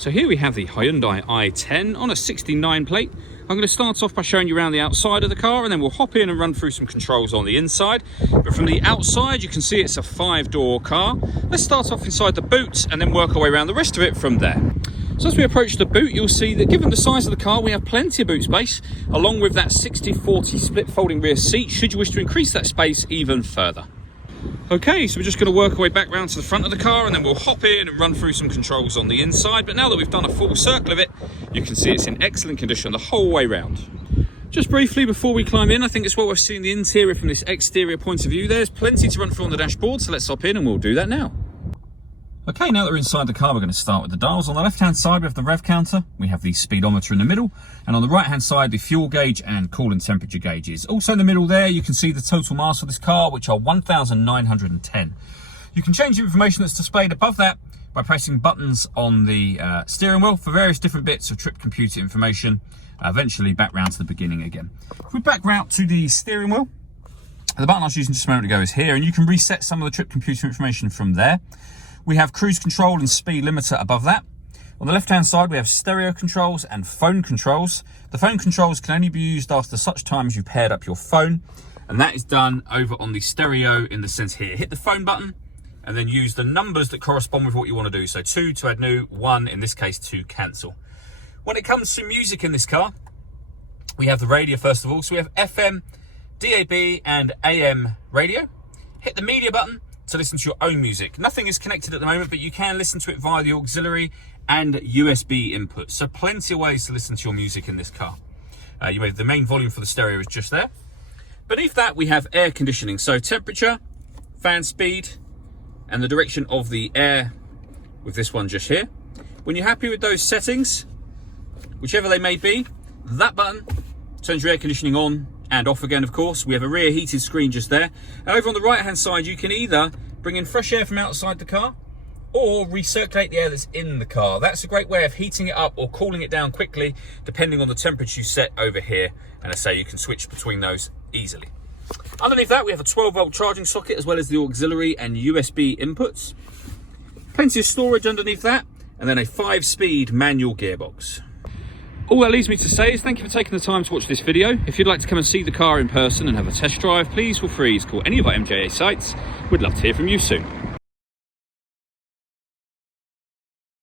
So here we have the Hyundai i10 on a 69 plate. I'm going to start off by showing you around the outside of the car, and then we'll hop in and run through some controls on the inside. But from the outside, you can see it's a 5-door car. Let's start off inside the boot and then work our way around the rest of it from there. So as we approach the boot, you'll see that given the size of the car, we have plenty of boot space, along with that 60-40 split folding rear seat, should you wish to increase that space even further. Okay, so we're just going to work our way back round to the front of the car, and then we'll hop in and run through some controls on the inside. But now that we've done a full circle of it, you can see it's in excellent condition the whole way round. Just briefly before we climb in, I think it's well worth seeing the interior from this exterior point of view. There's plenty to run through on the dashboard, so let's hop in and we'll do that now. Okay, now that we're inside the car, we're going to start with the dials. On the left-hand side, we have the rev counter, we have the speedometer in the middle, and on the right-hand side, the fuel gauge and coolant temperature gauges. Also in the middle there, you can see the total mass of this car, which are 1,910. You can change the information that's displayed above that by pressing buttons on the steering wheel for various different bits of trip computer information, eventually back round to the beginning again. If we back round to the steering wheel, the button I was using just a moment ago is here, and you can reset some of the trip computer information from there. We have cruise control and speed limiter above that. On the left-hand side, we have stereo controls and phone controls. The phone controls can only be used after such time as you've paired up your phone, and that is done over on the stereo in the sense here. Hit the phone button and then use the numbers that correspond with what you want to do. So 2 to add new, 1 in this case to cancel. When it comes to music in this car, we have the radio first of all. So we have FM, DAB and AM radio. Hit the media button to listen to your own music. Nothing is connected at the moment, but you can listen to it via the auxiliary and USB input. So plenty of ways to listen to your music in this car. The main volume for the stereo is just there. Beneath that, we have air conditioning. So temperature, fan speed, and the direction of the air with this one just here. When you're happy with those settings, whichever they may be, that button turns your air conditioning on and off again, of course. We have a rear heated screen just there. And over on the right hand side, you can either bring in fresh air from outside the car or recirculate the air that's in the car. That's a great way of heating it up or cooling it down quickly, depending on the temperature you set over here. And I say you can switch between those easily. Underneath that, we have a 12-volt charging socket as well as the auxiliary and USB inputs. Plenty of storage underneath that, and then a 5-speed manual gearbox. All that leaves me to say is thank you for taking the time to watch this video. If you'd like to come and see the car in person and have a test drive, please feel free to call any of our MJA sites. We'd love to hear from you soon.